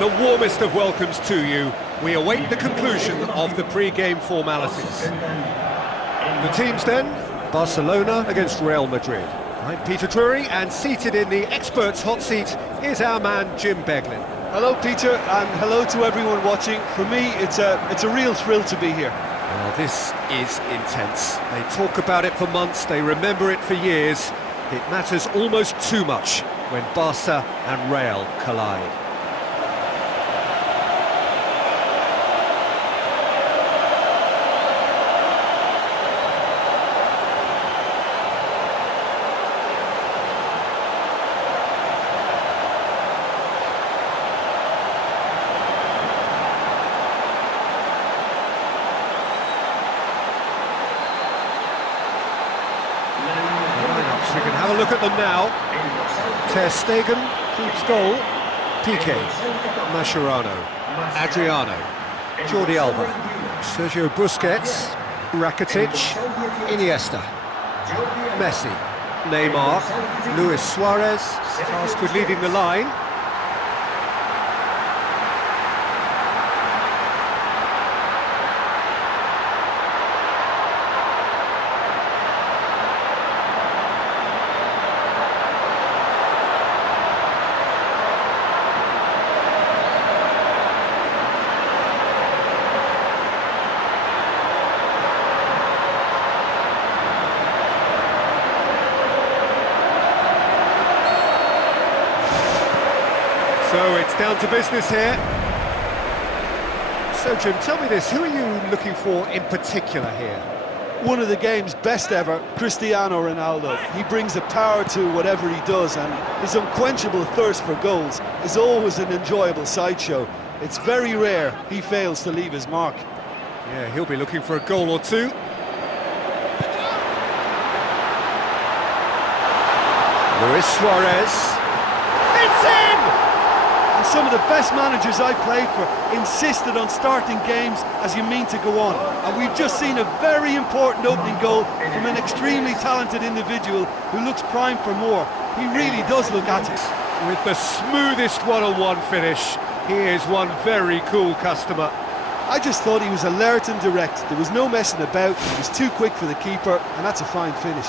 The warmest of welcomes to you. We await the conclusion of the pre-game formalities. The teams then, Barcelona against Real Madrid. I'm Peter Drury, and seated in the experts' hot seat is our man Jim Beglin. Hello Peter, and hello to everyone watching. For me, it's a real thrill to be here. Well, this is intense. They talk about it for months, they remember it for years. It matters almost too much when Barca and Real collide. We can have a look at them now. Ter Stegen keeps goal. Piqué, Mascherano, Adriano, Jordi Alba, Sergio Busquets, Rakitic, Iniesta, Messi, Neymar, Luis Suarez, tasked with leading the line. So it's down to business here. So Jim, tell me this, who are you looking for in particular here? One of the game's best ever, Cristiano Ronaldo. He brings the power to whatever he does, and his unquenchable thirst for goals is always an enjoyable sideshow. It's very rare he fails to leave his mark. Yeah, he'll be looking for a goal or two. Luis Suarez. It's in! And some of the best managers I played for insisted on starting games as you mean to go on. And we've just seen a very important opening goal from an extremely talented individual who looks primed for more. He really does look at it. With the smoothest one-on-one finish, he is one very cool customer. I just thought he was alert and direct. There was no messing about, he was too quick for the keeper, and that's a fine finish.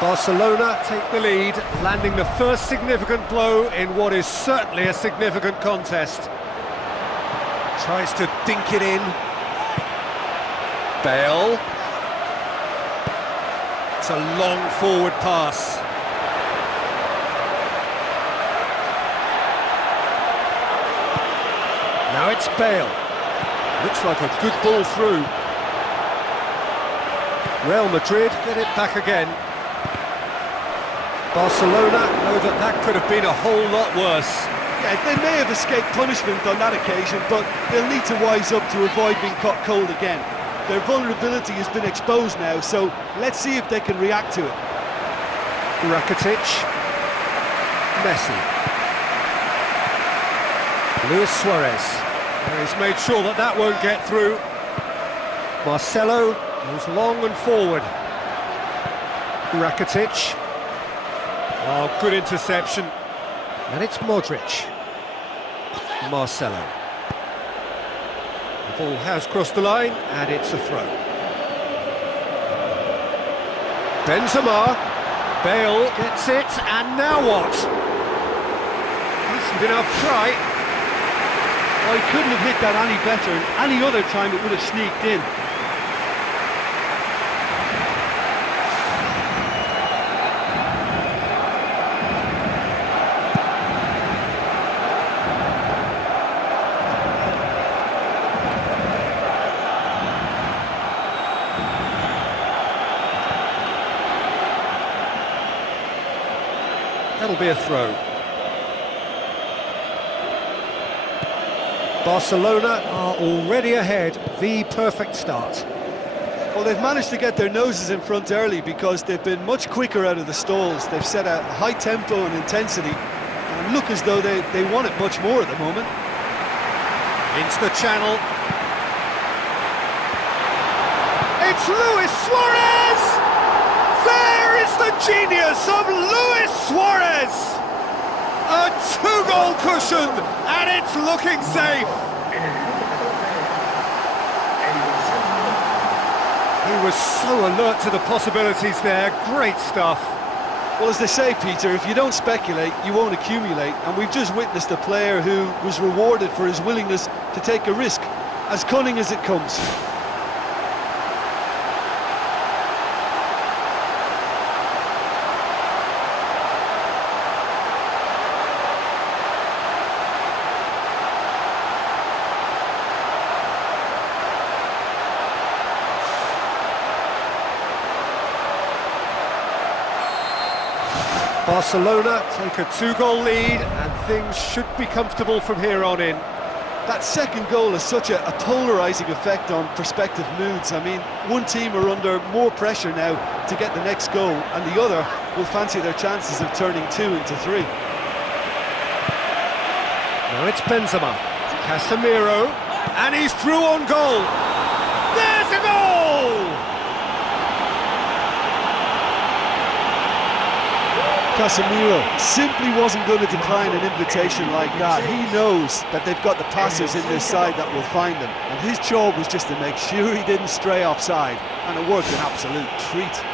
Barcelona take the lead, landing the first significant blow in what is certainly a significant contest. Tries to dink it in. Bale. It's a long forward pass. Now it's Bale. Looks like a good ball through. Real Madrid get it back again. Barcelona know that could have been a whole lot worse. Yeah, they may have escaped punishment on that occasion, but they'll need to wise up to avoid being caught cold again. Their vulnerability has been exposed now, so let's see if they can react to it. Rakitic. Messi. Luis Suarez. He's made sure that won't get through. Marcelo goes long and forward. Rakitic. Oh, good interception. And it's Modric. Marcelo. The ball has crossed the line, and it's a throw. Benzema. Bale gets it, and now what? Decent enough try. Oh, he couldn't have hit that any better, and any other time it would have sneaked in. That'll be a throw. Barcelona are already ahead, the perfect start. Well, they've managed to get their noses in front early because they've been much quicker out of the stalls. They've set a high tempo and intensity, and look as though they want it much more at the moment. Into the channel. It's Luis Suarez! There is the genius of Luis Suarez! A two-goal cushion, and it's looking safe. He was so alert to the possibilities there. Great stuff. Well, as they say, Peter, if you don't speculate, you won't accumulate. And we've just witnessed a player who was rewarded for his willingness to take a risk, as cunning as it comes. Barcelona take a two-goal lead, and things should be comfortable from here on in. That second goal has such a polarising effect on prospective moods. I mean, one team are under more pressure now to get the next goal, and the other will fancy their chances of turning 2 into 3. Now it's Benzema, Casemiro, and he's through on goal. There's a goal! Casemiro simply wasn't going to decline an invitation like that. He knows that they've got the passers in this side that will find him, and his job was just to make sure he didn't stray offside, and it worked an absolute treat.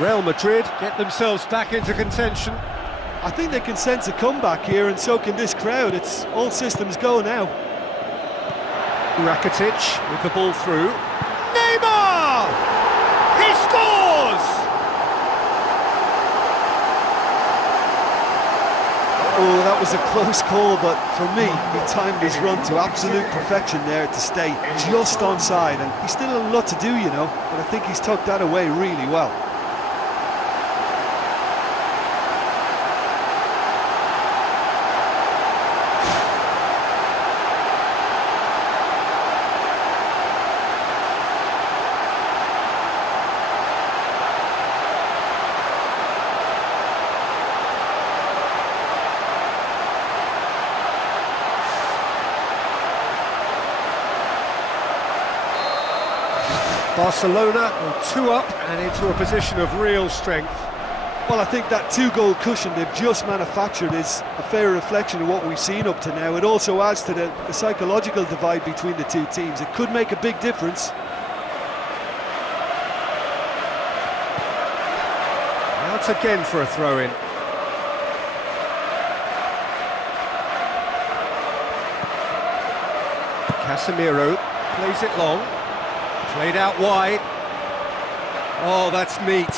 Real Madrid get themselves back into contention. I think they can sense a comeback here, and so can this crowd. It's all systems go now. Rakitic with the ball through. Neymar! He scores! Oh, that was a close call, but for me, he timed his run to absolute perfection there to stay just onside, and he's still a lot to do, you know, but I think he's tucked that away really well. Barcelona are 2 up and into a position of real strength. Well, I think that two-goal cushion they've just manufactured is a fair reflection of what we've seen up to now. It also adds to the psychological divide between the two teams. It could make a big difference. Out again for a throw-in. Casemiro plays it long. Played out wide. Oh, that's neat.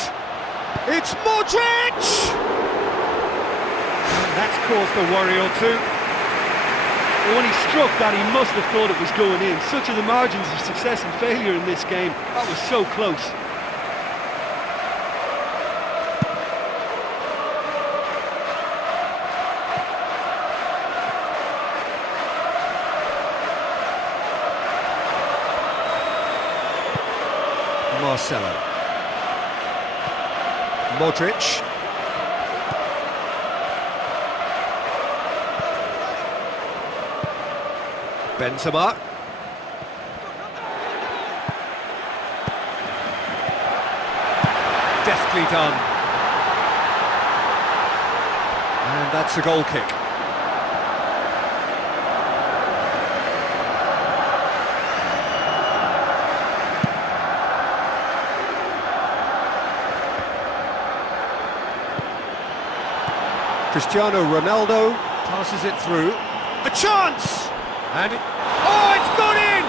It's Modric! And that's caused a worry or two. Well, when he struck that, he must have thought it was going in. Such are the margins of success and failure in this game. That was so close. Marcelo. Modric. Benzema. Deftly done. And that's a goal kick. Cristiano Ronaldo passes it through. A chance! And oh, it's gone in!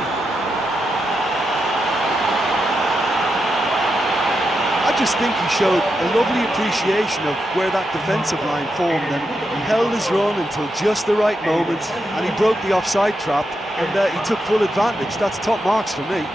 I just think he showed a lovely appreciation of where that defensive line formed, and he held his run until just the right moment, and he broke the offside trap, and he took full advantage. That's top marks for me.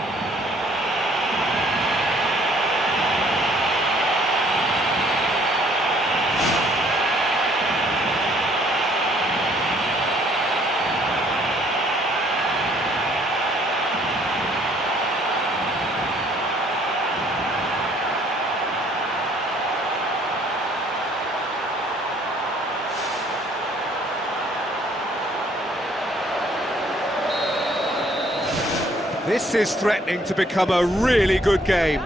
This is threatening to become a really good game.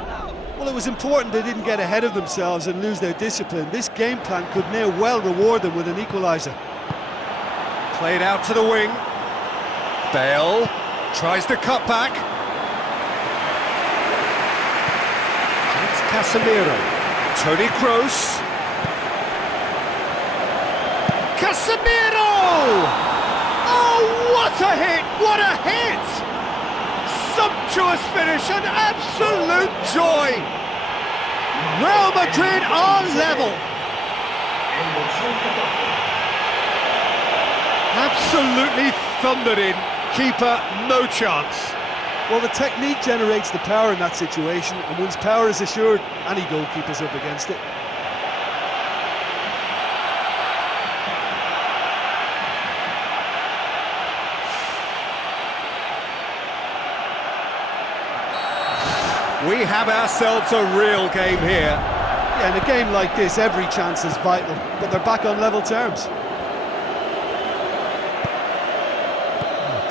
Well, it was important they didn't get ahead of themselves and lose their discipline. This game plan could now well reward them with an equaliser. Played out to the wing. Bale tries to cut back. It's Casemiro. Toni Kroos. Casemiro! Oh, what a hit! What a hit! Sumptuous finish, an absolute joy! Real Madrid are level. Absolutely thundered in. Keeper, no chance. Well, the technique generates the power in that situation, and once power is assured, any goalkeeper's up against it. We have ourselves a real game here. Yeah, in a game like this, every chance is vital, but they're back on level terms.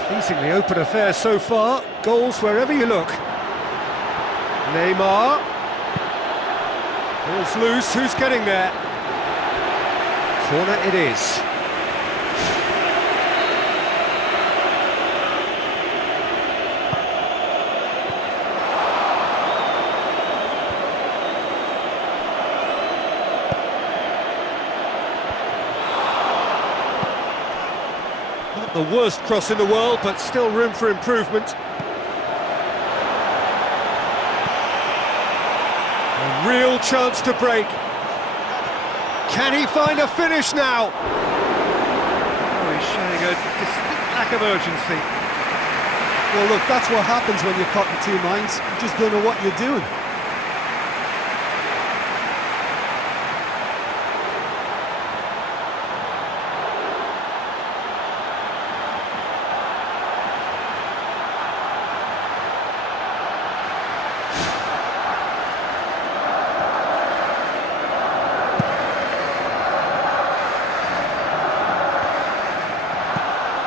Pleasingly open affair so far. Goals wherever you look. Neymar. Ball's loose. Who's getting there? Corner it is. Not the worst cross in the world, but still room for improvement. A real chance to break. Can he find a finish now? Oh, he's showing a distinct lack of urgency. Well, look, that's what happens when you're caught in two minds. You just don't know what you're doing.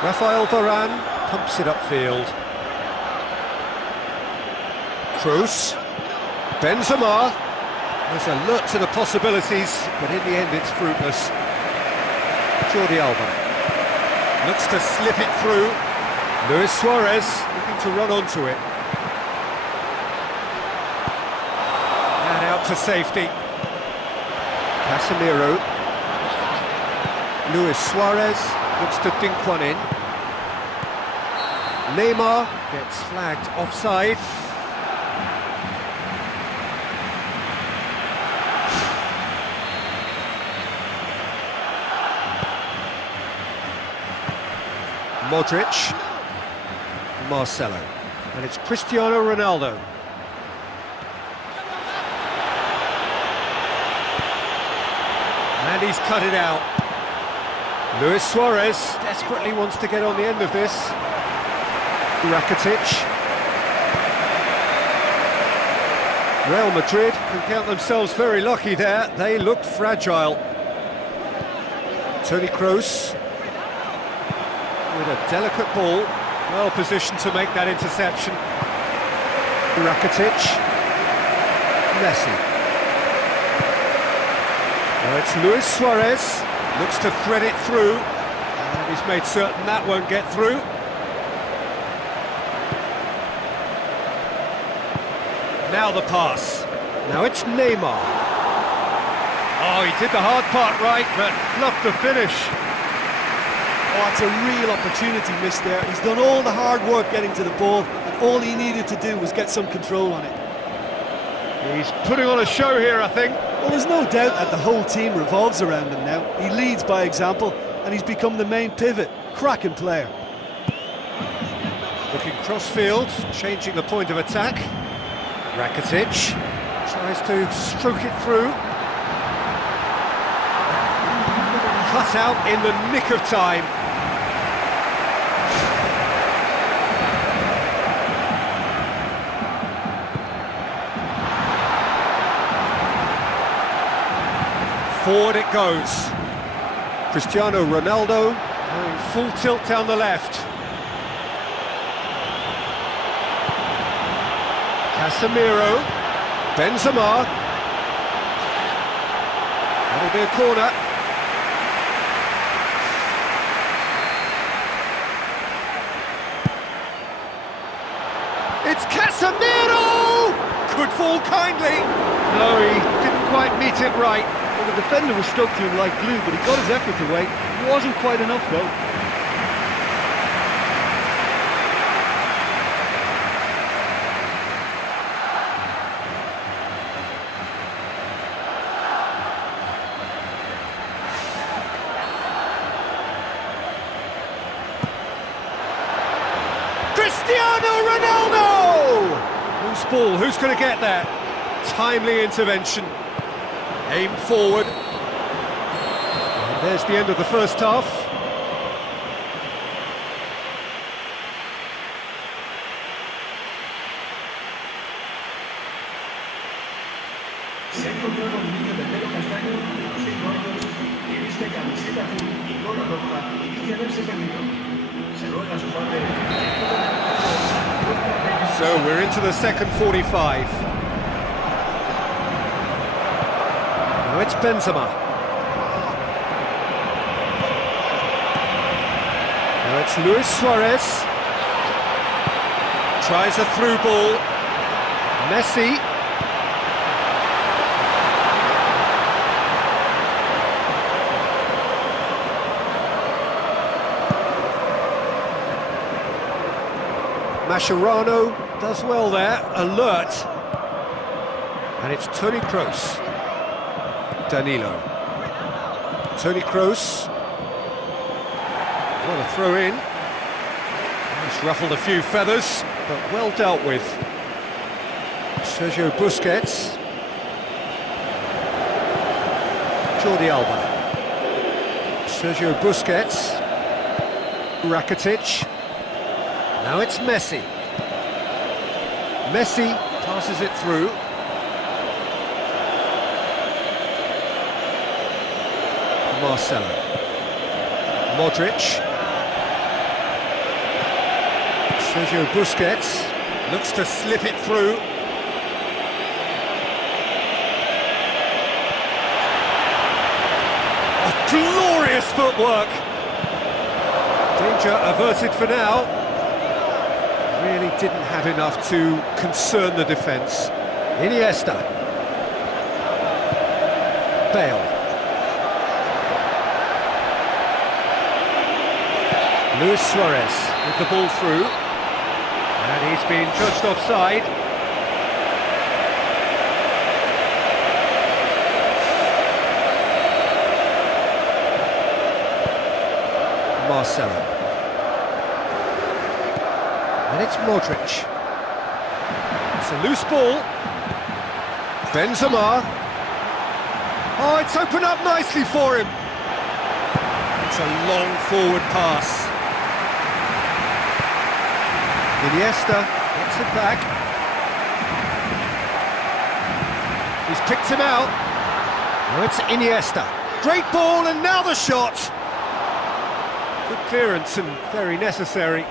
Rafael Varane pumps it upfield. Kroos. Benzema. There's alert to the possibilities, but in the end it's fruitless. Jordi Alba. Looks to slip it through. Luis Suarez looking to run onto it. And out to safety. Casemiro. Luis Suarez looks to dink one in. Neymar gets flagged offside. Modric. Marcelo. And it's Cristiano Ronaldo. And he's cut it out. Luis Suarez desperately wants to get on the end of this. Rakitic. Real Madrid can count themselves very lucky there. They looked fragile. Toni Kroos with a delicate ball, well positioned to make that interception. Rakitic. Messi. Now it's Luis Suarez. Looks to thread it through, and he's made certain that won't get through. Now the pass. Now it's Neymar. Oh, he did the hard part right, but fluffed the finish. Oh, it's a real opportunity missed there. He's done all the hard work getting to the ball, and all he needed to do was get some control on it. He's putting on a show here, I think. Well, there's no doubt that the whole team revolves around him now. He leads by example, and he's become the main pivot. Cracking player. Looking cross-field, changing the point of attack. Rakitic tries to stroke it through. Cut out in the nick of time. Forward it goes. Cristiano Ronaldo going full tilt down the left. Casemiro, Benzema. That'll be a corner. It's Casemiro! Could fall kindly. No, he didn't quite meet it right. Well, the defender was stuck to him like glue, but he got his effort away. It wasn't quite enough, though. Cristiano Ronaldo! Loose ball, who's going to get there? Timely intervention. Aim forward. And there's the end of the first half. Se ha encontrado un niño de pelo castaño de unos 5 años que viste camiseta azul y gorra roja y dice haberse perdido. Se ruega a su padre que So we're into the second 45. Now it's Benzema. Now it's Luis Suarez. Tries a through ball. Messi. Mascherano does well there, alert. And it's Toni Kroos. Danilo. Toni Kroos. Well, a throw in. He's ruffled a few feathers, but well dealt with. Sergio Busquets. Jordi Alba. Sergio Busquets. Rakitic. Now it's Messi. Messi passes it through. Marcelo. Modric. Sergio Busquets looks to slip it through. Oh, glorious footwork. Danger averted for now. Really didn't have enough to concern the defence. Iniesta. Bale. Luis Suarez with the ball through. And he's been judged offside. Marcelo. And it's Modric. It's a loose ball. Benzema. Oh, it's opened up nicely for him. It's a long forward pass. Iniesta gets it back. He's picked him out. Now it's Iniesta. Great ball, and now the shot. Good clearance and very necessary.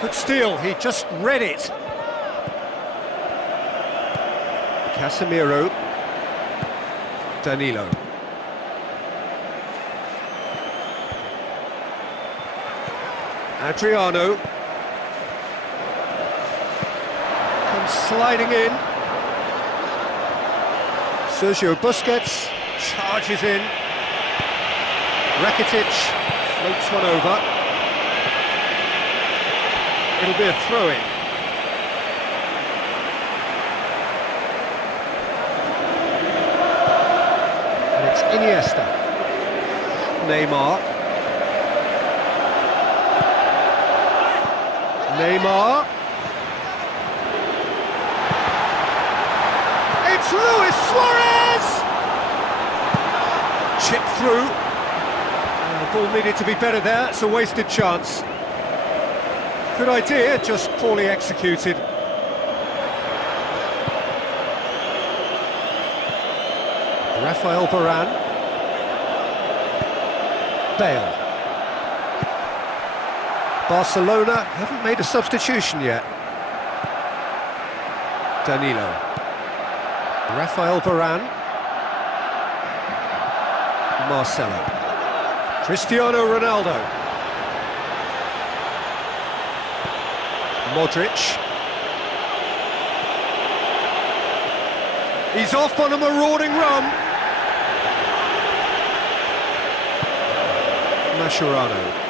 Good steal, he just read it. Casemiro. Danilo. Adriano. Comes sliding in. Sergio Busquets charges in. Rakitic floats one over. It'll be a throw-in. And it's Iniesta. Neymar. Neymar. It's Luis Suarez! Chip through. The ball needed to be better there. It's a wasted chance. Good idea, just poorly executed. Rafael Varane. Bale. Barcelona haven't made a substitution yet. Danilo. Rafael Varane. Marcelo. Cristiano Ronaldo. Modric. He's off on a marauding run. Mascherano.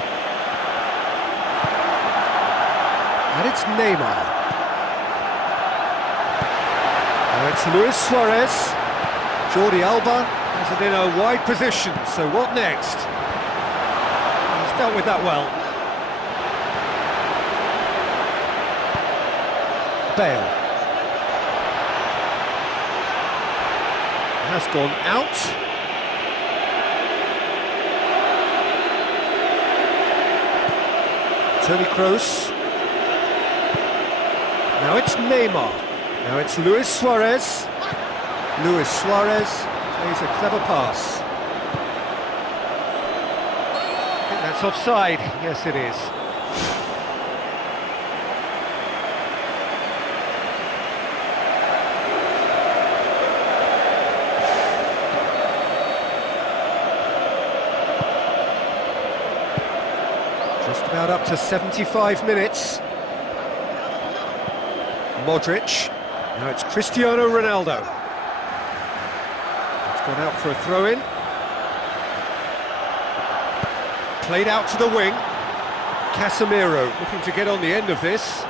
And it's Neymar. Now it's Luis Suarez. Jordi Alba has it in a wide position, so what next? He's dealt with that well. Bale. Has gone out. Toni Kroos. Now it's Neymar. Now it's Luis Suarez. Luis Suarez plays a clever pass. I think that's offside. Yes, it is. Just about up to 75 minutes. Modric. Now it's Cristiano Ronaldo. It's gone out for a throw-in. Played out to the wing. Casemiro looking to get on the end of this.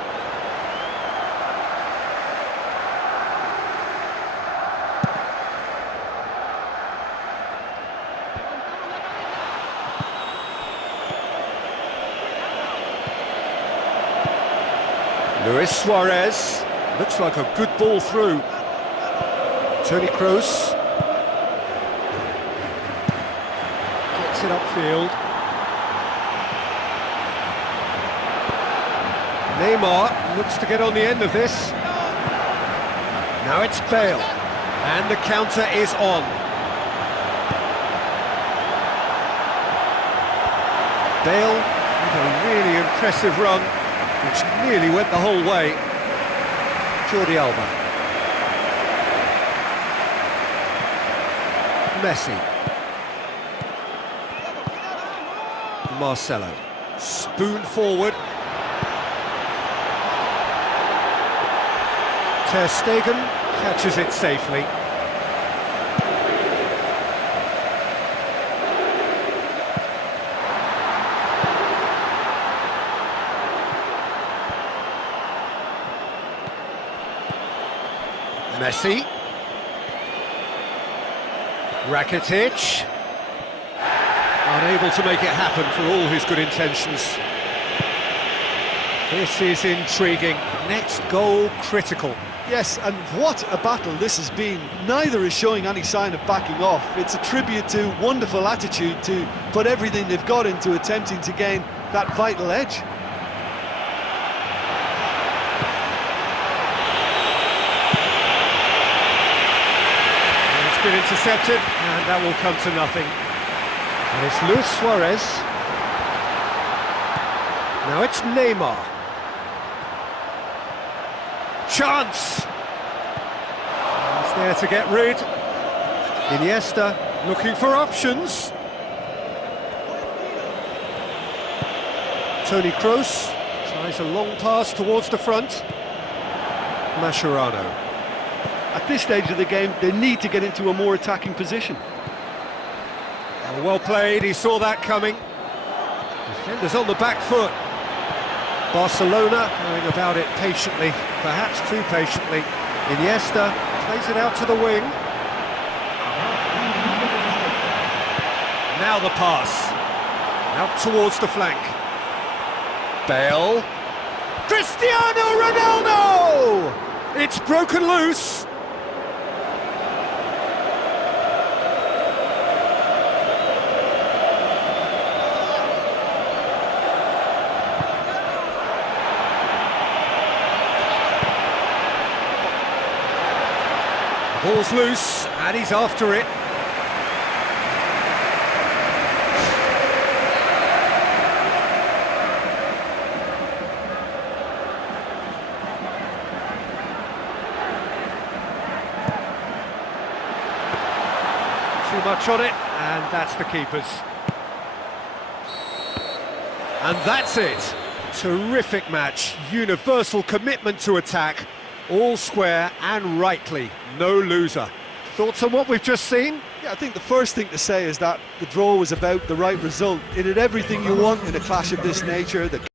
Luis Suarez, looks like a good ball through. Toni Kroos. Gets it upfield. Neymar looks to get on the end of this. Now it's Bale. And the counter is on. Bale with a really impressive run, which nearly went the whole way. Jordi Alba. Messi. Marcelo. Spoon forward. Ter Stegen catches it safely. Messi. Rakitic. Unable to make it happen for all his good intentions. This is intriguing. Next goal critical. Yes, and what a battle this has been. Neither is showing any sign of backing off. It's a tribute to wonderful attitude to put everything they've got into attempting to gain that vital edge. Been intercepted, and that will come to nothing. And it's Luis Suarez. Now it's Neymar. Chance! He's there to get rid. Iniesta looking for options. Toni Kroos tries a long pass towards the front. Mascherano. At this stage of the game, they need to get into a more attacking position. Well played, he saw that coming. Defenders on the back foot. Barcelona going about it patiently, perhaps too patiently. Iniesta plays it out to the wing. Now the pass. Out towards the flank. Bale. Cristiano Ronaldo! It's broken loose. Ball's loose, and he's after it. Too much on it, and that's the keeper's. And that's it. Terrific match, universal commitment to attack, all square and rightly, no loser. Thoughts on what we've just seen? Yeah, I think the first thing to say is that the draw was about the right result. It had everything you want in a clash of this nature. The